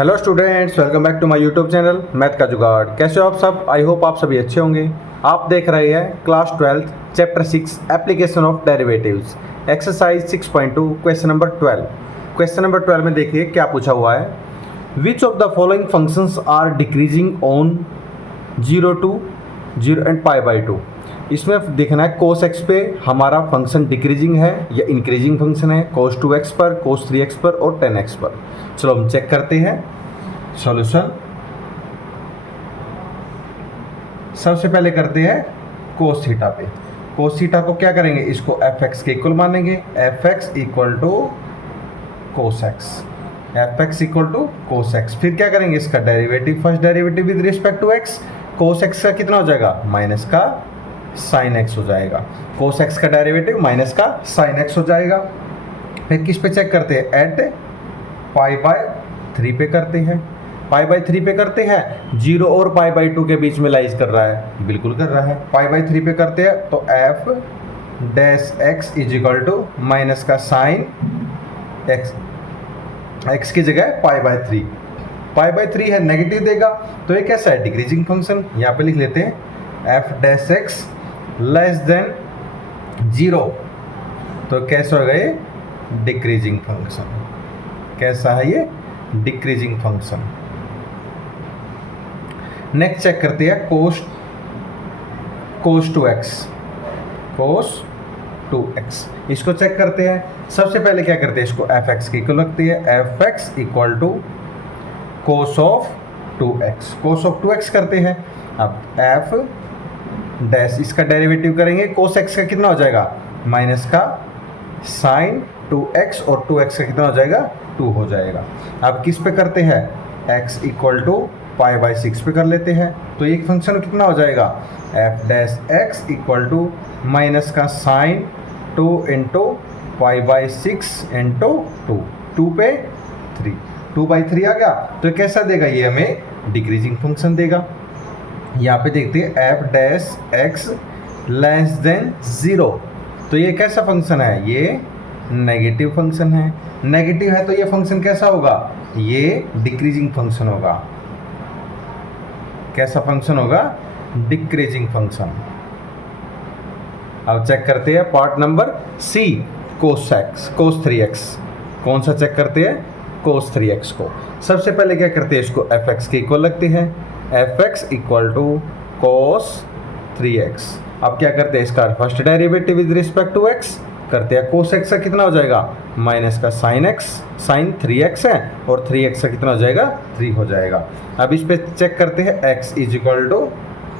Hello students, welcome back to my YouTube channel math का जुगाड़। कैसे हो आप सब? आई होप आप सभी अच्छे होंगे। आप देख रहे हैं class 12 chapter 6 application of derivatives exercise 6.2 question number 12। Question number 12 में देखिए क्या पूछा हुआ है। Which of the following functions are decreasing on 0 to 0 and π/2। इसमें देखना है cos x पे हमारा फंक्शन डिक्रीजिंग है या इंक्रीजिंग फंक्शन है, cos 2x पर, cos 3x पर और tan x पर। चलो हम चेक करते हैं सॉल्यूशन। सबसे पहले करते हैं cos थीटा पे। cos थीटा को क्या करेंगे, इसको fx के इक्वल मानेंगे। fx equal to cos x, fx equal to cos x। फिर क्या करेंगे, इसका derivative, first derivative with respect to x। cos x का कितना हो जाएगा, माइनस का sin x हो जाएगा। cos x का डेरिवेटिव माइनस का sin x हो जाएगा। फिर किस पे चेक करते हैं, एट π/3 पे करते हैं। π/3 पे करते हैं, 0 और π/2 के बीच में लाइज कर रहा है, बिल्कुल कर रहा है। π/3 पे करते हैं तो f dash x is equal to minus का sin x, x की जगह π/3। π/3 है, नेगेटिव देगा तो ये कैसा है, डिक्रीजिंग फंक्शन। यहाँ पे लिख लेते हैं f dash x less than 0, तो कैसा होगा ये, डिक्रीजिंग फंक्शन। कैसा है ये, डिक्रीजिंग फंक्शन। नेक्स्ट चेक करते हैं cos 2x, cos 2x इसको चेक करते हैं। सबसे पहले क्या करते हैं, इसको fx के इक्वल रखते हैं। fx equal to cos of 2x, cos of 2x करते हैं। अब f डैश, इसका डेरिवेटिव करेंगे, cos x का कितना हो जाएगा, माइनस का sin 2x और 2x का कितना हो जाएगा, 2 हो जाएगा। अब किस पे करते हैं, x इक्वल टू π/6 पे कर लेते हैं, तो एक फंक्शन कितना हो जाएगा, f dash x equal to minus का sin 2 इंटू π/6 इंटू 2 पे 3, 2/3 आ गया। तो कैसा देगा ये, हमें डिक्रीजिंग फंक्शन देगा। यहाँ पे देखते हैं f dash x less than 0, तो ये कैसा फंक्शन है, ये नेगेटिव फंक्शन है। नेगेटिव है तो ये फंक्शन कैसा होगा, ये डिक्रीजिंग फंक्शन होगा। कैसा फंक्शन होगा, डिक्रीजिंग फंक्शन। अब चेक करते हैं part number C, cos 3x। कौन सा चेक करते हैं, cos 3x को। सबसे पहले क्या करते हैं, इसको fx के इक्वल रखते हैं। fx equal to cos 3x। अब क्या करते हैं, इसका first derivative with respect to x करते हैं। cos x का कितना हो जाएगा, माइनस का sin x, sin 3x है और 3x का कितना हो जाएगा, 3 हो जाएगा। अब इस पे चेक करते हैं, x is equal to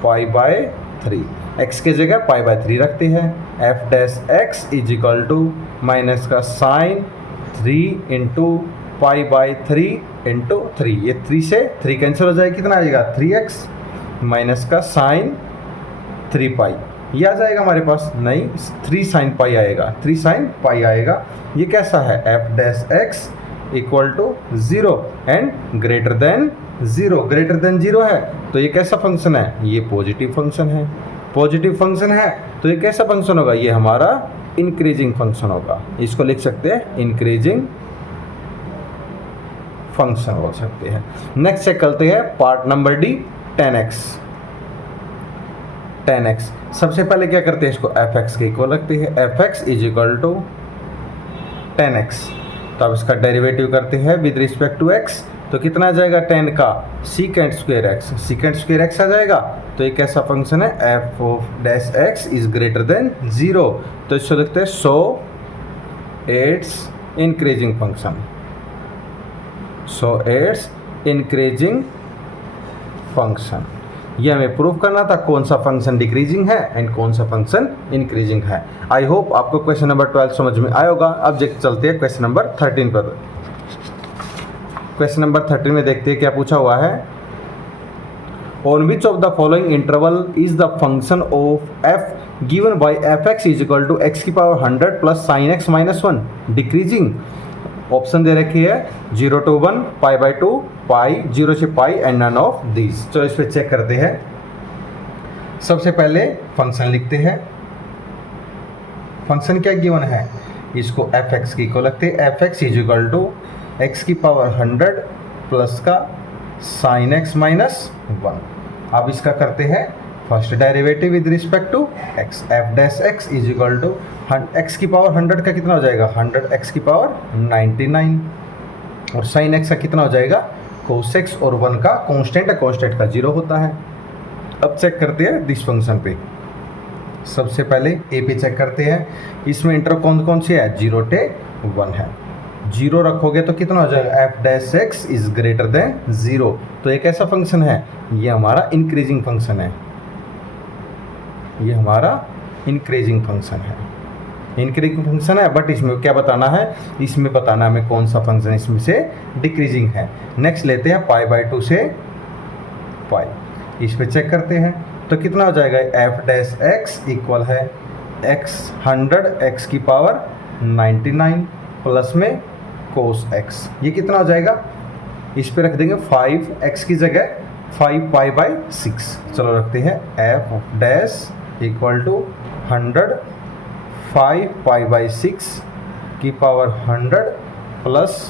π/3, x की जगह π/3 रखते हैं। f dash x is equal to minus का sin 3 इंटू π/3 इंटू 3, ये 3 से 3 कैंसिल हो जाएगा, कितना आएगा, 3x माइनस का sin 3π, ये आ जाएगा हमारे पास, नहीं 3 sin π आएगा, 3 sin π आएगा। ये कैसा है, f dash x equal to 0 and greater than 0, greater than 0 है तो ये कैसा फंक्शन है, ये पॉजिटिव फंक्शन है। पॉजिटिव फंक्शन है तो ये कैसा फंक्शन होगा, ये हमारा इंक्रीजिंग फंक्शन होगा। इसको लिख सकते हैं इंक्रीजिंग फंक्शन बोल सकते हैं। नेक्स्ट चेक करते हैं part number D, tan x। सबसे पहले क्या करते हैं, इसको fx के इक्वल रखते हैं। fx is equal to tan x, तो अब इसका डेरिवेटिव करते हैं विद रिस्पेक्ट टू x, तो कितना आ जाएगा, tan का secant square x, secant square x आ जाएगा। तो ये कैसा फंक्शन है, f of dash x is greater than 0, तो इसको लिखते हैं so it's increasing function. So it's increasing function. ये हमें प्रूव करना था कौन सा फंक्शन डिक्रीजिंग है एंड कौन सा फंक्शन इंक्रीजिंग है। आई होप आपको क्वेश्चन नंबर 12 समझ में आया होगा। अब चलते हैं क्वेश्चन नंबर 13 पर। क्वेश्चन नंबर 13 में देखते हैं क्या पूछा हुआ है। On which of the following interval is the function of f given by fx is equal to x की power 100 plus sin x minus 1 decreasing. Option दे रखी है 0 to 1, π/2, π, 0 से π एंड नन ऑफ दिस। तो इस पर चेक करते हैं। सबसे पहले फंक्शन लिखते हैं। फंक्शन क्या गिवन है, इसको fx की इक्वल रखते हैं। fx is equal to x की पावर 100 प्लस का साइन एक्स माइनस 1। अब इसका करते हैं first derivative with respect to x. F dash x is equal to x की पावर 100 का कितना हो जाएगा 100 एक्स की पावर 99 और साइन एक्स का कितना हो जाएगा कोस एक्स और 1 का कांस्टेंट है, कांस्टेंट का 0 होता है। अब चेक करते हैं दिस फंक्शन पे। सबसे पहले ए पे चेक करते हैं, इसमें इंटर कौन कौन सी है 0 से 1 है। 0 रखोगे तो कितना हो जाएगा f dash x is greater than 0। तो एक ऐसा फंक्शन है, ये हमारा इंक्रीजिंग फंक्शन है, ये हमारा इंक्रीजिंग फंक्शन है, इंक्रीजिंग फंक्शन है। बट इसमें क्या बताना है, इसमें बताना है हमें कौन सा फंक्शन इसमें से डिक्रीजिंग है। नेक्स्ट लेते हैं पाई बाई 2 से पाई, इस पे चेक करते हैं तो कितना हो जाएगा एफ डैश एक्स इक्वल है एक्स 100 एक्स की पावर 99 प्लस में कोस एक्स, ये कितना हो जाएगा, इस पे रख देंगे 5 एक्स की जगह 5 पाई बाई 6। चलो रखते हैं f dash equal to 100 5 pi by 6 की पावर 100 प्लस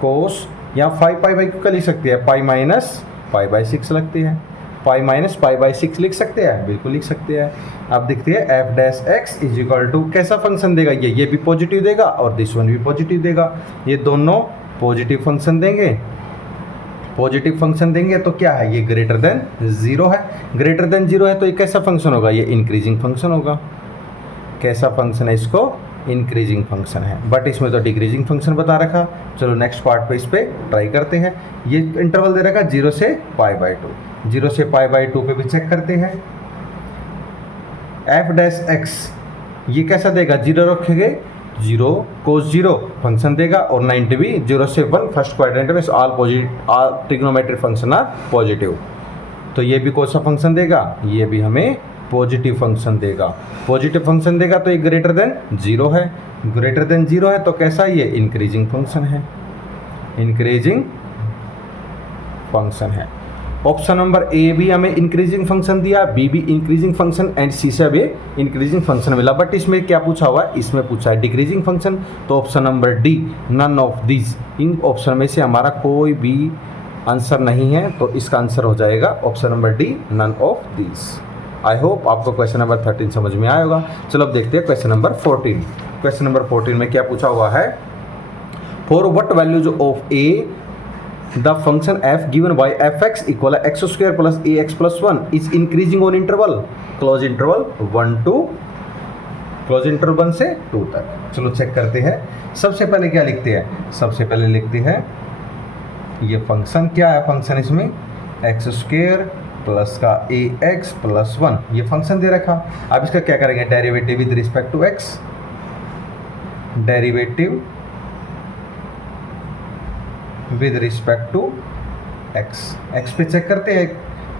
कोस, यहाँ 5 पाई बाई क्यों लिख सकते हैं, पाई माइनस पाई बाई 6 लगती है, पाई माइनस पाई बाई 6 लिख सकते हैं, बिल्कुल लिख सकते हैं। अब देखते हैं f dash x is equal to कैसा फंक्शन देगा, ये भी पॉजिटिव देगा और दिस वन भी पॉजिटिव देगा, ये दोनों पॉजिटिव फंक्शन देंगे। पॉजिटिव फंक्शन देंगे तो क्या है, ये ग्रेटर देन 0 है, ग्रेटर देन 0 है तो ये कैसा फंक्शन होगा, ये इंक्रीजिंग फंक्शन होगा। कैसा फंक्शन है, इसको इंक्रीजिंग फंक्शन है, बट इसमें तो डिक्रीजिंग फंक्शन बता रखा। चलो नेक्स्ट पार्ट पे इस पे ट्राई करते हैं। ये इंटरवल दे रखा 0 से पाई बाई 2, 0 से पाई बाई 2 पे भी चेक करते हैं। एफ डैश एक्स ये कैसा देगा, 0 रखेंगे 0 कोस 0 फंक्शन देगा और 90 भी 0 से 1 फर्स्ट क्वाड्रेंट में all positive, all trigonometric function are positive. तो ये भी कौन सा फंक्शन देगा, ये भी हमें पॉजिटिव फंक्शन देगा। पॉजिटिव फंक्शन देगा तो ये ग्रेटर देन 0 है, ग्रेटर देन 0 है तो कैसा, ये इंक्रीजिंग फंक्शन है, इंक्रीजिंग फंक्शन है। ऑप्शन नंबर ए भी हमें इंक्रीजिंग फंक्शन दिया, बी भी इंक्रीजिंग फंक्शन एंड सी से भी इंक्रीजिंग फंक्शन मिला। बट इसमें क्या पूछा हुआ है, इसमें पूछा है डिक्रीजिंग फंक्शन, तो option number D none of this, इन ऑप्शन में से हमारा कोई भी आंसर नहीं है, तो इसका आंसर हो जाएगा option number D none of this. I hope आपको क्वेश्चन नंबर 13 समझ में आया होगा। चलो अब देखते हैं क्वेश्चन नंबर 14। क्वेश्चन नंबर 14 में क्या पूछा हुआ है, for what values of A the function f given by fx equal x square plus ax plus 1 is increasing on interval, close interval 1 to close interval 1 से 2 तक। चलो चेक करते हैं। सबसे पहले क्या लिखते हैं, सबसे पहले लिखते हैं ये फंक्शन क्या है, फंक्शन इसमें एक्स स्क्वेयर प्लस का ए एक्स प्लस 1 ये फंक्शन दे रखा। अब इसका क्या करेंगे, derivative with respect to x, derivative with respect to x, x पे चेक करते हैं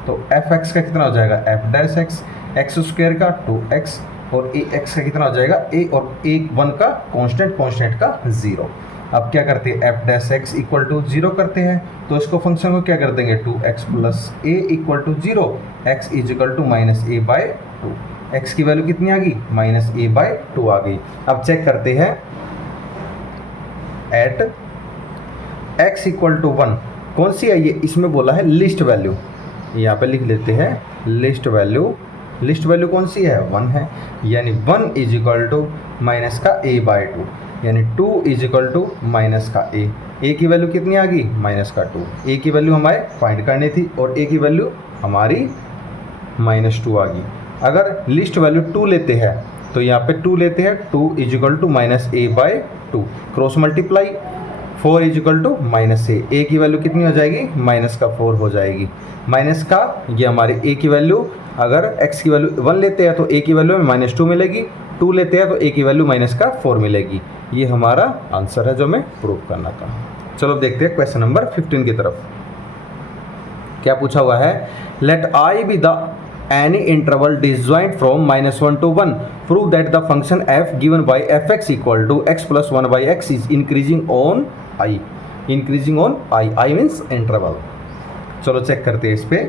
तो एफ एक्स का कितना हो जाएगा f dash x, x square का 2x और ए एक्स का कितना हो जाएगा ए और ए 1 का कांस्टेंट, कांस्टेंट का 0। अब क्या करते हैं f dash x equal to 0 करते हैं तो इसको फंक्शन को क्या कर देंगे 2x plus a equal to 0, x is equal to minus a by 2, x की वैल्यू कितनी आ गई माइनस ए बाई 2 आ गई। अब चेक करते हैं एट x इक्वल टू 1 कौन सी है, ये इसमें बोला है लिस्ट वैल्यू, यहाँ पे लिख लेते हैं लिस्ट वैल्यू, लिस्ट वैल्यू कौन सी है 1 है, यानी 1 इज इक्वल टू माइनस का a बाई 2, यानी 2 इज इक्वल टू माइनस का a की वैल्यू कितनी आ गई माइनस का 2, a की वैल्यू हमारे फाइंड करनी थी और a की वैल्यू हमारी -2 आ गई। अगर लिस्ट वैल्यू 2 लेते हैं तो यहाँ पे 2 लेते हैं, 2 is equal to minus a by 2, cross multiply 4 is equal to minus a की वैल्यू कितनी हो जाएगी माइनस का 4 हो जाएगी, माइनस का ये हमारे ए की वैल्यू, अगर x की वैल्यू 1 लेते हैं तो a की वैल्यू में -2 मिलेगी, 2 लेते हैं तो a की वैल्यू माइनस का 4 मिलेगी। ये हमारा आंसर है जो हमें प्रूव करना था। चलो देखते हैं क्वेश्चन नंबर 15 की तरफ। क्या पूछा हुआ है, let I be the any interval disjoint from -1 to 1, prove that the function f given by fx equal to x plus 1 by x is increasing on I, increasing on I means interval। चलो check करते हैं इस पे।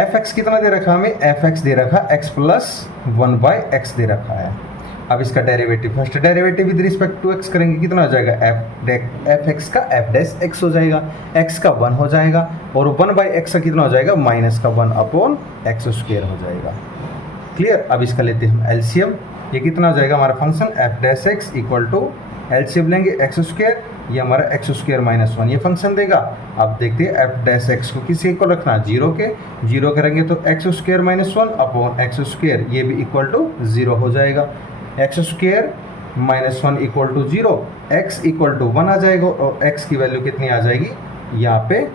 fx कितना दे रखा हमें, fx दे रखा x plus 1 by x दे रखा है। अब इसका derivative, first derivative with respect to x करेंगे, कितना हो जाएगा, एफ एक्स का एफ डैश एक्स हो जाएगा, एक्स का 1 हो जाएगा, और 1/x का कितना हो जाएगा, -1/x² हो जाएगा। क्लियर। अब इसका लेते हैं हम एलसीएम, ये कितना हो जाएगा हमारा function f dash x equal to, LCM लेंगे x², ये हमारा x² - 1 ये फंक्शन देगा। अब देखते हैं एफ डैश एक्स को किसी को रखना, 0 के, 0 करेंगे तो x² - 1/x², ये भी इक्वल टू 0 हो जाएगा, x² - 1 equal to 0, x equal to 1 आ जाएगा, और x की वैल्यू कितनी आ जाएगी, यहाँ पे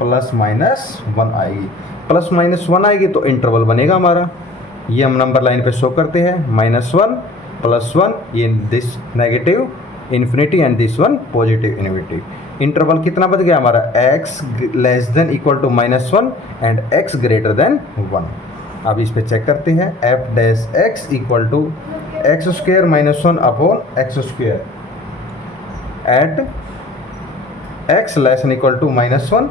+-1 आएगी, +-1 आएगी तो इंटरवल बनेगा हमारा, ये हम नंबर लाइन पे शो करते हैं, -1 +1, ये this negative infinity and this one positive infinity. Interval कितना बच गया हमारा, x < equal to -1 and x greater than 1। अब इस पे चेक करते हैं, f dash x equal to x² - 1/x² at x < equal to -1,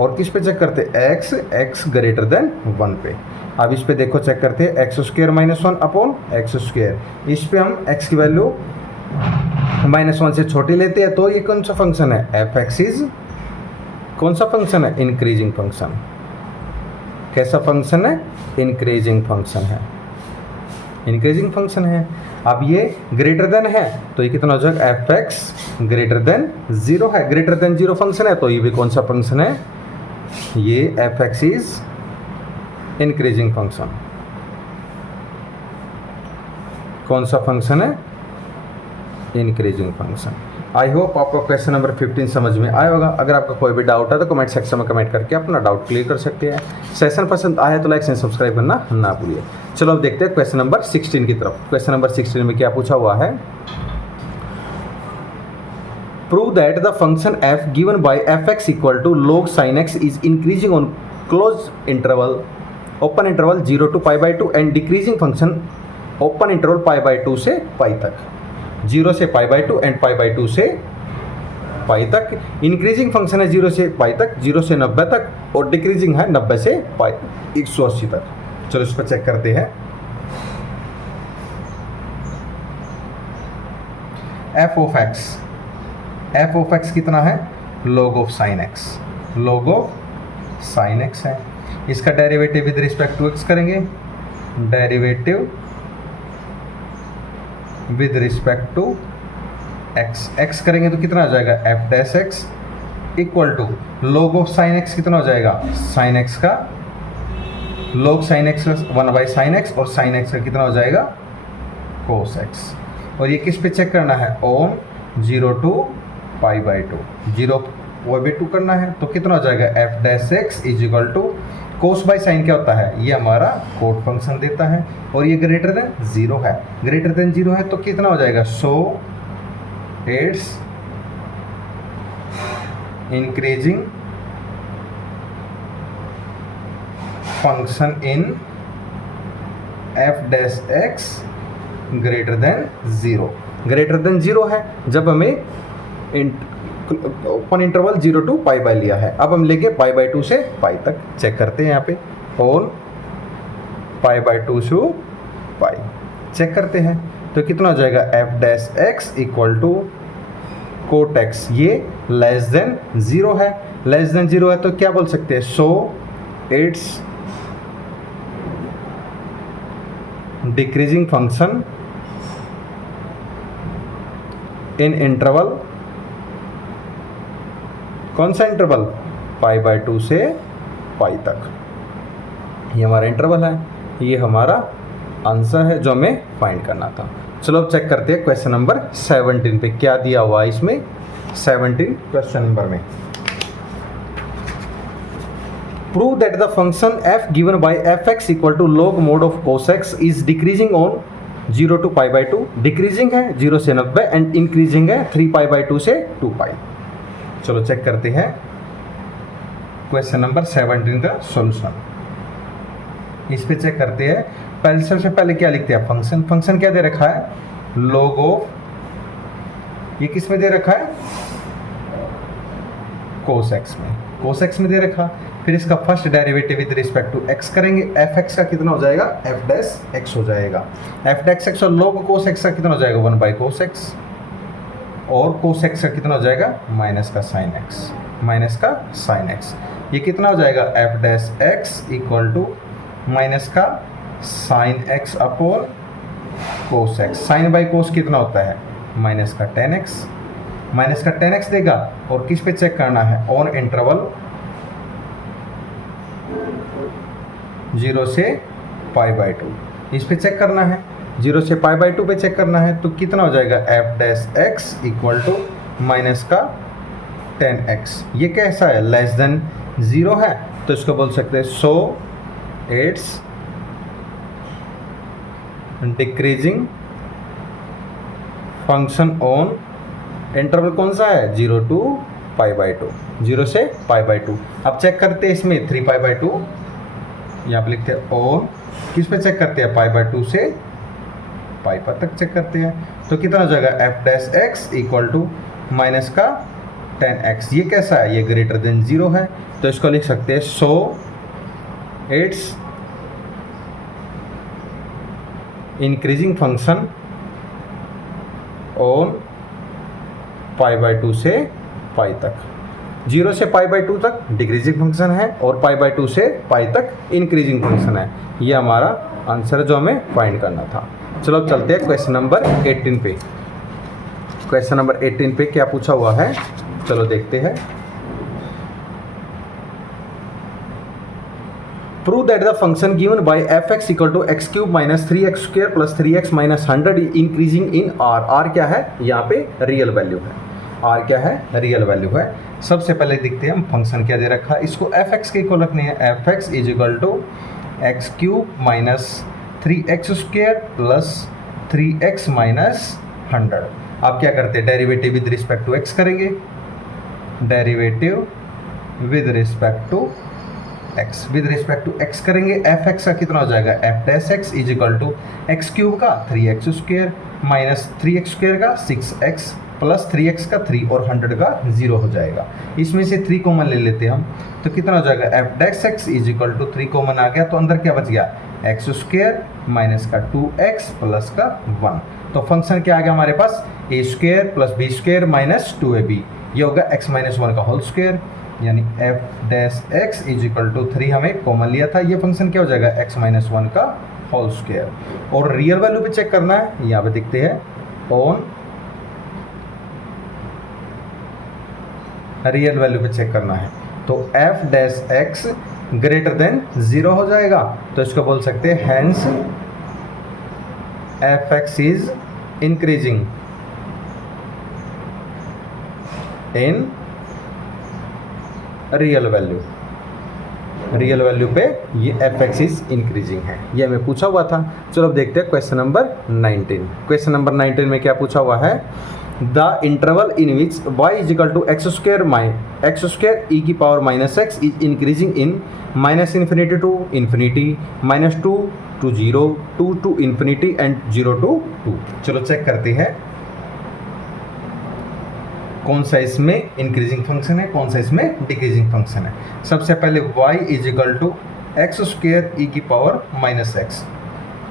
और किस पे चेक करते हैं, x ग्रेटर देन 1 पे। अब इस पे देखो चेक करते हैं, x² - 1/x², इस पे हम x की वैल्यू -1 से छोटी लेते हैं, तो ये कौन सा फंक्शन है, एफ एक्स इज कौन सा फंक्शन है, इंक्रीजिंग फंक्शन। कैसा फंक्शन है, इंक्रीजिंग फंक्शन है, इंक्रीजिंग फंक्शन है। अब ये ग्रेटर देन है तो ये कितना हो जाएगा, एफ एक्स ग्रेटर देन 0 है, ग्रेटर देन 0 फंक्शन है, तो ये भी कौन सा फंक्शन है, ये F x is increasing function. कौन सा फंक्शन है, इंक्रीजिंग फंक्शन। आई होप आपको क्वेश्चन नंबर 15 समझ में आया होगा। अगर आपका कोई भी डाउट है तो कमेंट सेक्शन में कमेंट करके अपना डाउट क्लियर कर सकते हैं। सेशन पसंद आया तो लाइक एंड सब्सक्राइब करना ना भूलिए। चलो अब देखते हैं क्वेश्चन नंबर 16 की तरफ। क्वेश्चन नंबर 16 में क्या पूछा हुआ है, prove that the function f given by fx equal to log sin x is increasing on close interval, open interval 0 to π/2 and decreasing function open interval π/2 से π तक, 0 से π/2 एंड π/2 से π तक। इंक्रीजिंग फंक्शन है 0 से π तक, 0 से 90 तक, और डिक्रीजिंग है 90 से π 180 तक। चलो इस पर चेक करते हैं। एफ ऑफ एक्स कितना है, log of sine x, log of sine x है। इसका derivative with respect to x करेंगे, derivative with respect to x करेंगे तो कितना हो जाएगा, f dash x equal to log of sine x कितना हो जाएगा, साइन एक्स का log sine x 1/sin x, और साइन एक्स का कितना हो जाएगा, cos x। और ये किस पे चेक करना है, ऑन 0 to π/2, 0/2 करना है तो कितना हो जाएगा, f dash x is equal to cos by sine क्या होता है, ये हमारा कोट फंक्शन देता है, और ये ग्रेटर देन 0 है, ग्रेटर देन 0 है तो कितना हो जाएगा, so it's increasing function in F dash x greater than 0। Greater than 0 है जब हमें ओपन इंटरवल 0 to π लिया है। अब हम लेंगे π/2 से π तक, चेक करते हैं यहाँ पे, ऑन π/2 से π चेक करते हैं तो कितना हो जाएगा, f dash x equal to cot x, ये लेस देन 0 है, लेस देन 0 है तो क्या बोल सकते हैं, so it's decreasing function in interval, कौन सा इंटरवल, π/2 से π तक। ये हमारा इंटरवल है, ये हमारा आंसर है जो हमें फाइंड करना था। चलो अब चेक करते हैं क्वेश्चन नंबर 17 पे क्या दिया हुआ है इसमें। 17 क्वेश्चन नंबर में, prove that the function f given by fx equal to log mod of cos x is decreasing on 0 to π/2, decreasing है 0 से 90 एंड इंक्रीजिंग है 3π/2 से 2π। चलो चेक करते हैं क्वेश्चन नंबर 17 का सॉल्यूशन। इस पे चेक करते हैं, पहले सबसे पहले क्या लिखते हैं, फंक्शन, फंक्शन क्या दे रखा है, log ऑफ, ये किस में दे रखा है, cos x में, cos x में दे रखा। फिर इसका first derivative with respect to x करेंगे, एफ एक्स का कितना हो जाएगा, एफ डैश एक्स हो जाएगा, एफ डैश एक्स और log कोस एक्स का कितना हो जाएगा, 1 बाई कोस एक्स, और कोस एक्स का कितना हो जाएगा, माइनस का साइन एक्स, माइनस का साइन एक्स, ये कितना हो जाएगा, f dash x equal to minus का sine x upon cos x, sine by cos कितना होता है, माइनस का टेन एक्स, माइनस का टेन एक्स देगा, और किस पे चेक करना है, ऑन इंटरवल 0 से पाई बाई 2, इस पे चेक करना है, 0 से पाई बाई 2 पे चेक करना है, तो कितना हो जाएगा, f dash x equal to minus का 10x, ये कैसा है, लेस देन 0 है, तो इसको बोल सकते हैं so it's decreasing function on interval कौन सा है, 0 टू पाई बाई 2, 0 से पाई बाई 2। अब चेक करते हैं इसमें 3 पाई बाई 2, यहाँ पे लिखते हैं ऑन, किस पे चेक करते हैं, पाई बाई 2 से पाई पर तक चेक करते हैं, तो कितना हो जाएगा, f dash x equal to minus का 10x, ये कैसा है, ये ग्रेटर देन 0 है, तो इसको लिख सकते हैं so it's increasing function on pi by 2 से पाई तक, 0 से पाई बाई 2 तक डिक्रीजिंग फंक्शन है, और पाई बाई 2 से पाई तक इंक्रीजिंग फंक्शन है। ये हमारा आंसर है जो हमें फाइंड करना था। चलो अब चलते हैं क्वेश्चन नंबर 18 पे। क्वेश्चन नंबर 18 पे क्या पूछा हुआ है, चलो देखते हैं। Prove that the function given by f x equal to x cube minus 3x square plus 3x minus 100 increasing in R. R क्या है, यहाँ पे रियल वैल्यू है, आर क्या है, रियल वैल्यू है। सबसे पहले देखते हैं हम फंक्शन क्या दे रखा है, इसको एफ एक्स के इक्वल रखनी है, f x is equal to x cube minus 3x square plus 3x minus 100। आप क्या करते हैं, derivative with respect to x करेंगे, derivative with respect to x, with respect to x करेंगे, एफ एक्स का कितना हो जाएगा, f dash x is equal to x cube का 3x square minus 3x square का 6x प्लस 3x का 3 और 100 का 0 हो जाएगा। इसमें से 3 कॉमन ले लेते हैं हम, तो कितना हो जाएगा, f dash x is equal to 3 common आ गया, तो अंदर क्या बच गया, एक्स स्क्वायर माइनस का 2x प्लस का 1। तो फंक्शन क्या आ गया हमारे पास, a square plus b square minus 2ab, ये होगा x माइनस 1 का होल स्क्वायर, यानी f dash x is equal to 3 हमें कॉमन लिया था, ये फंक्शन क्या हो जाएगा, x माइनस 1 का होल स्क्वायर। और रियल वैल्यू पे चेक करना है, यहाँ पे देखते हैं ऑन रियल वैल्यू पे चेक करना है, तो f dash x greater than 0 हो जाएगा, तो इसको बोल सकते हैं hence f x is increasing in real value, real value पे ये एफ एक्स इज इंक्रीजिंग है, ये हमें पूछा हुआ था। चलो अब देखते हैं क्वेश्चन नंबर 19। क्वेश्चन नंबर 19 में क्या पूछा हुआ है, the interval in which y is equal to x square e की power minus x is increasing in minus infinity to infinity minus 2 to 0 2 to infinity and 0 to 2। चलो check करते हैं कौन सा इसमें इंक्रीजिंग फंक्शन है, कौन सा इसमें डिक्रीजिंग फंक्शन है। सबसे पहले y is equal to x square e की पावर माइनस एक्स,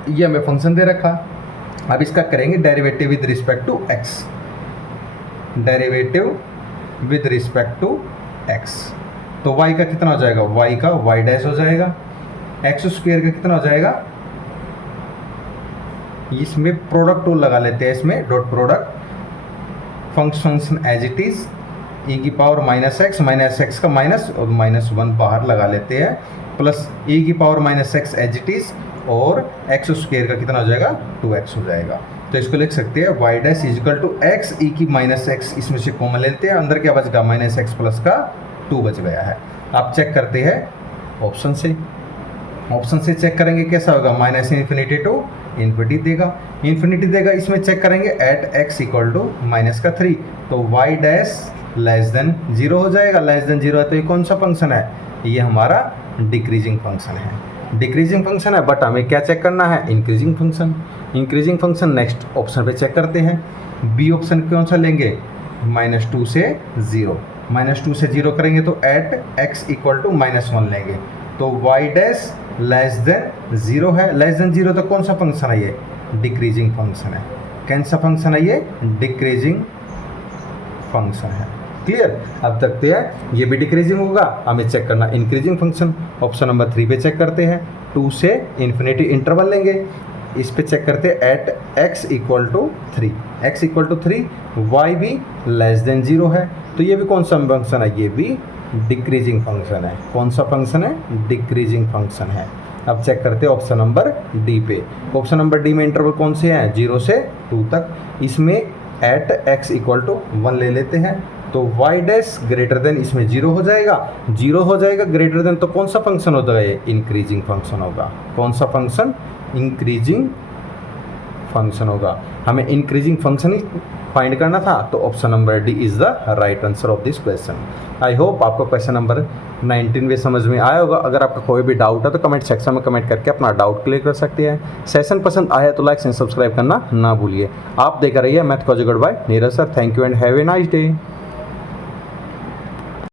ये हमें फंक्शन दे रखा। अब इसका करेंगे derivative with respect to x, derivative with respect to x, तो y का कितना हो जाएगा, y का y डैश हो जाएगा, एक्स स्क्वायर का कितना हो जाएगा, इसमें प्रोडक्ट टूल लगा लेते हैं, इसमें dot product function as it is e की पावर माइनस एक्स का माइनस और माइनस 1 बाहर लगा लेते हैं, प्लस ई की power minus x as it is, और एक्स स्क्वायर का कितना हो जाएगा, 2x हो जाएगा। तो इसको लिख सकते हैं y dash is equal to x e की माइनस एक्स, इसमें से कॉमन लेते हैं, अंदर क्या बच गया, माइनस एक्स प्लस का 2 बच गया है। आप चेक करते हैं ऑप्शन से, ऑप्शन से चेक करेंगे कैसा होगा, माइनस इन्फिनिटी टू इन्फिनिटी देगा, इसमें चेक करेंगे at x equal to minus का 3, तो y डैश लेस देन 0 हो जाएगा, लेस देन 0 है तो ये कौन सा फंक्शन है, ये हमारा डिक्रीजिंग फंक्शन है, डिक्रीजिंग फंक्शन है, बट हमें क्या चेक करना है, increasing function. Increasing function next option पे चेक करते हैं, बी ऑप्शन कौन सा लेंगे, -2 से 0, -2 से 0 करेंगे तो एट x इक्वल टू -1 लेंगे, तो y डैश लेस देन 0 है। लेस देन 0 तो कौन सा फंक्शन है ये? डिक्रीजिंग फंक्शन है। कौन सा फंक्शन है ये? डिक्रीजिंग फंक्शन है। क्लियर? अब तक तो ये भी डिक्रीजिंग होगा, हमें चेक करना इंक्रीजिंग फंक्शन। ऑप्शन नंबर 3 पे चेक करते हैं, 2 से इन्फिनिटी इंटरवल लेंगे, इस पे चेक करते हैं at x equal to 3, x equal to 3, y भी लेस देन 0 है, तो ये भी कौन सा फंक्शन है? ये भी डिक्रीजिंग फंक्शन है। कौन सा फंक्शन है? डिक्रीजिंग फंक्शन है। अब चेक करते हैं ऑप्शन नंबर डी पे। ऑप्शन नंबर डी में इंटरवल कौन से हैं? 0 से 2 तक। इसमें एट x इक्वल टू 1 ले लेते हैं, तो y डैश ग्रेटर देन, इसमें 0 हो जाएगा, 0 हो जाएगा ग्रेटर देन, तो कौन सा फंक्शन होता है? ये इंक्रीजिंग फंक्शन होगा। कौन सा फंक्शन? इंक्रीजिंग फंक्शन होगा। हमें इंक्रीजिंग फंक्शन ही फाइंड करना था, तो option number D is the right answer of this question. I hope आपको क्वेश्चन नंबर 19 भी समझ में आया होगा। अगर आपका कोई भी डाउट है तो कमेंट सेक्शन में कमेंट करके अपना डाउट क्लियर कर सकते हैं। सेशन पसंद आया तो लाइक एंड सब्सक्राइब करना ना भूलिए। आप देख रहिए मैथ को जुगड़ by Neeraj sir. Thank you and have a nice day.